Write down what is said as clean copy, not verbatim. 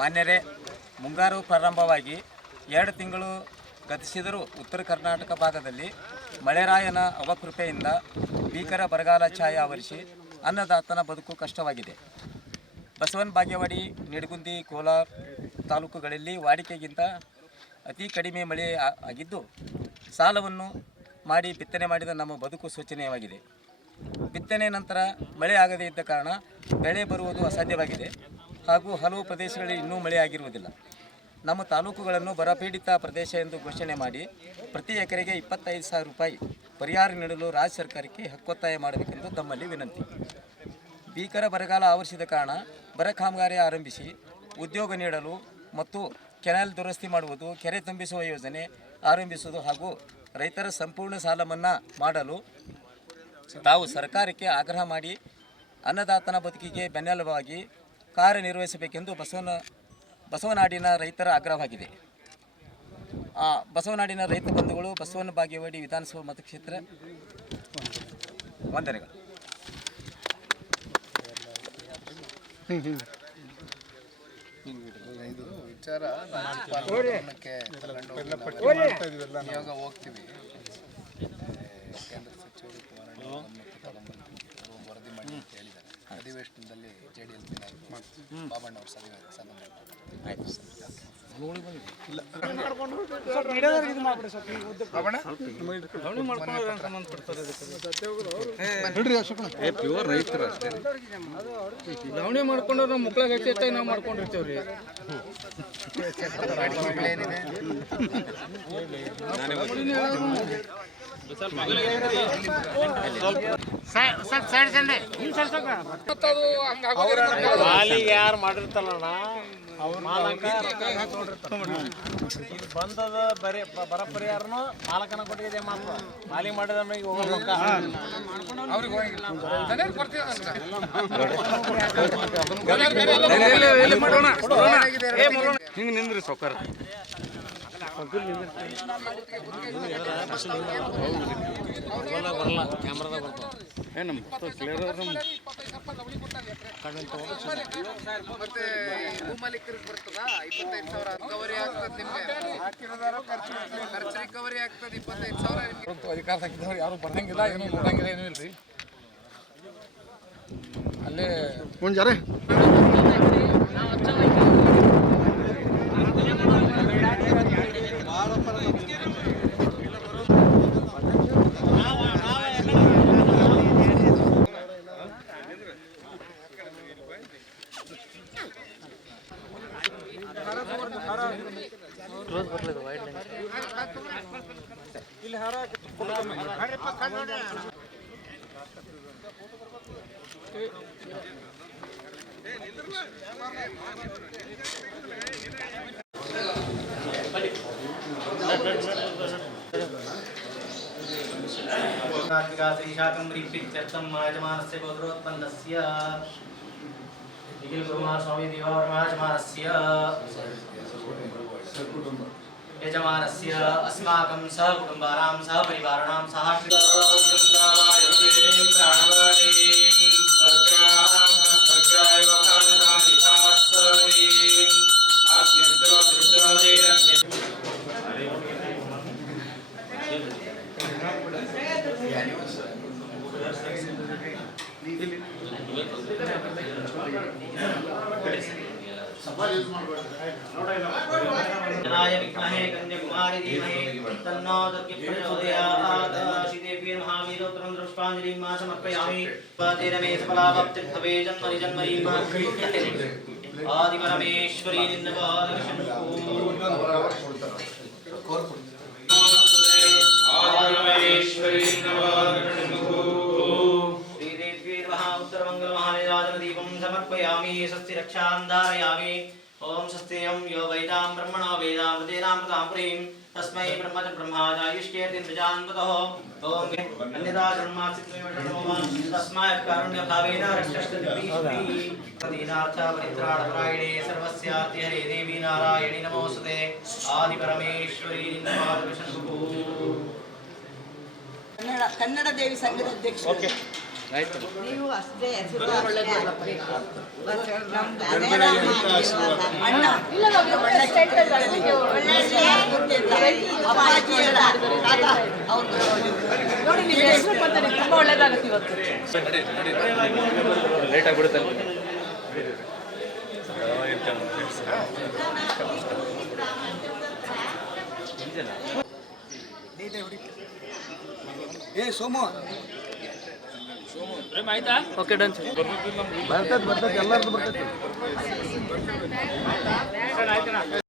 ಮಾನ್ಯರೇ, ಮುಂಗಾರು ಪ್ರಾರಂಭವಾಗಿ 2 ತಿಂಗಳು ಗತಿಸಿದರೂ ಉತ್ತರ ಕರ್ನಾಟಕ ಭಾಗದಲ್ಲಿ ಮಳೆರಾಯನ ಅವಕೃಪೆಯಿಂದ ಭೀಕರ ಬರಗಾಲ ಛಾಯೆ ಆವರಿಸಿ ಅನ್ನದಾತನ ಬದುಕು ಕಷ್ಟವಾಗಿದೆ. ಬಸವನ ಬಾಗೇವಾಡಿ, ನಿಡಗುಂದಿ, ಕೋಲಾರ ತಾಲೂಕುಗಳಲ್ಲಿ ವಾಡಿಕೆಗಿಂತ ಅತಿ ಕಡಿಮೆ ಮಳೆ ಆಗಿದ್ದು, ಸಾಲವನ್ನು ಮಾಡಿ ಬಿತ್ತನೆ ಮಾಡಿದ ನಮ್ಮ ಬದುಕು ಶೋಚನೀಯವಾಗಿದೆ. ಬಿತ್ತನೆ ನಂತರ ಮಳೆ ಆಗದೇ ಇದ್ದ ಕಾರಣ ಬೆಳೆ ಬರುವುದು ಅಸಾಧ್ಯವಾಗಿದೆ ಹಾಗೂ ಹಲವು ಪ್ರದೇಶಗಳಲ್ಲಿ ಇನ್ನೂ ಮಳೆ ಆಗಿರುವುದಿಲ್ಲ. ನಮ್ಮ ತಾಲೂಕುಗಳನ್ನು ಬರಪೀಡಿತ ಪ್ರದೇಶ ಎಂದು ಘೋಷಣೆ ಮಾಡಿ ಪ್ರತಿ ಎಕರೆಗೆ 25,000 ರೂಪಾಯಿ ಪರಿಹಾರ ನೀಡಲು ರಾಜ್ಯ ಸರ್ಕಾರಕ್ಕೆ ಹಕ್ಕೊತ್ತಾಯ ಮಾಡಬೇಕೆಂದು ತಮ್ಮಲ್ಲಿ ವಿನಂತಿ. ಭೀಕರ ಬರಗಾಲ ಆವರಿಸಿದ ಕಾರಣ ಬರ ಕಾಮಗಾರಿ ಆರಂಭಿಸಿ ಉದ್ಯೋಗ ನೀಡಲು ಮತ್ತು ಕೆನಾಲ್ ದುರಸ್ತಿ ಮಾಡುವುದು, ಕೆರೆ ತುಂಬಿಸುವ ಯೋಜನೆ ಆರಂಭಿಸುವುದು ಹಾಗೂ ರೈತರ ಸಂಪೂರ್ಣ ಸಾಲ ಮನ್ನಾ ಮಾಡಲು ತಾವು ಸರ್ಕಾರಕ್ಕೆ ಆಗ್ರಹ ಮಾಡಿ ಅನ್ನದಾತನ ಬದುಕಿಗೆ ಬೆನ್ನೆಲುಬಾಗಿ ಕಾರ್ಯನಿರ್ವಹಿಸಬೇಕೆಂದು ಬಸವನಾಡಿನ ರೈತರ ಆಗ್ರಹವಾಗಿದೆ. ಬಸವನಾಡಿನ ರೈತ ಬಂಧುಗಳು, ಬಸವನ ಬಾಗೇವಾಡಿ ವಿಧಾನಸಭಾ ಮತಕ್ಷೇತ್ರ, ವಂದನೆಗಳು. ಇದು ವಿಚಾರ ನಿಯೋಗ ಹೋಗ್ತೀವಿ. ಕೇಂದ್ರ ಸಚಿವರು ವರದಿ ಮಾಡಿ ಅಂತ ಹೇಳಿದ್ದಾರೆ. ಅಧಿವೇಶನದಲ್ಲಿ JDS ನಾಯಕರು ಬಾಬಣ್ಣ ಅವರು ಸಭೆ ಆಯಿತು ಸರ್. ಪ್ಯೂರ್ ರೈತರು ಅಷ್ಟೇ ಲಾವಣಿ ಮಾಡ್ಕೊಂಡು ನಾವು ಮಕ್ಕಳಿಗೆ ಹೆಚ್ಚಾಗಿ ನಾವು ಮಾಡ್ಕೊಂಡಿರ್ತೀವ್ರಿ. ಯಾರು ಮಾಡಿರ್ತಾರಣ್ಣ ಬಂದದ ಬರ ಪರಿಹಾರನು ಮಾಲಕನ ಕೊಟ್ಟಿದೆ ಮಾತ್ರ ಮಾಲಿ ಮಾಡಿದ ಹಿಂಗೆ ನಿಂದ್ರಿ ಸೌಕರ್ ಬರಲ್ಲ ಕ್ಯಾಮ್ರಾದಾಗ ಮತ್ತೆ ಭೂಮಾಲೀಕರಿಗೆ ಬರ್ತದ 25,000 ರಿಕವರಿ ಆಗ್ತದೆ. ನಿಮ್ಗೆ ಖರ್ಚು ರಿಕವರಿ ಆಗ್ತದೆ 25,000. ಅಧಿಕಾರ ಹಾಕಿದವ್ರು ಯಾರು ಬರಂಗಿಲ್ಲ, ಏನೂ ನೋಡಂಗಿಲ್ಲ, ಏನೂ ಇಲ್ರಿ. ಅಲ್ಲೇ ಮುಂಜಾರೆ यजमानस्य गोत्रोत्पन्नस्य निखिलकुमार स्वामी देवावर्माजमानस्य यजमानस्य अस्माकं सहकुटुम्बानां सहपरिवाराणां जनाय विद्महे कन्याकुमारी धीमहि तन्नो दुर्गे प्रचोदयात् श्रीदेवी महावीरोत्तरं दृष्टाञ्जलिं मा समर्पयामि पातेन मे सफलावप्तिर्भवे जन्मनि जन्मनि मा आदि परमेश्वरी निन्दवादशन्तु आदि परमेश्वरी निन्दवादशन्तु श्रीदेवी महाउत्तरमङ्गल महानिराजन दीपं समर्पयामि स्वस्ति रक्षां धारयामि ओम स्वस्तियं यो वैदां ब्रह्मणो वेदां वेदां पुरीं तस्मै ब्रह्म च ब्रह्माजायुष्येति प्रजान्वतः ओम अन्यदा ब्रह्मासित्वमेव तस्मात् कारुण्यभावेन रक्षस्तुतिश्री दीनार्थ परित्राणपरायणे सर्वस्याति हरे देवी नारायणि नमोस्तुते आदि परमेश्वरी नमो ಕನ್ನಡ ದೇವಿ ಸಂಘದ ಅಧ್ಯಕ್ಷರು ನೀವು ಅಷ್ಟೇ ನೋಡಿ ನೀವು ಹೆಸರು ಬರ್ತಾರೆ ತುಂಬಾ ಒಳ್ಳೇದಾಗುತ್ತೆ ಇವತ್ತು ಲೇಟ್ ಆಗ್ಬಿಡುತ್ತೆ ಏ ಸೋಮು ಓಕೆ ಡನ್ ಬರ್ತದೆ ಎಲ್ಲರದು ಬರ್ತೈತಿ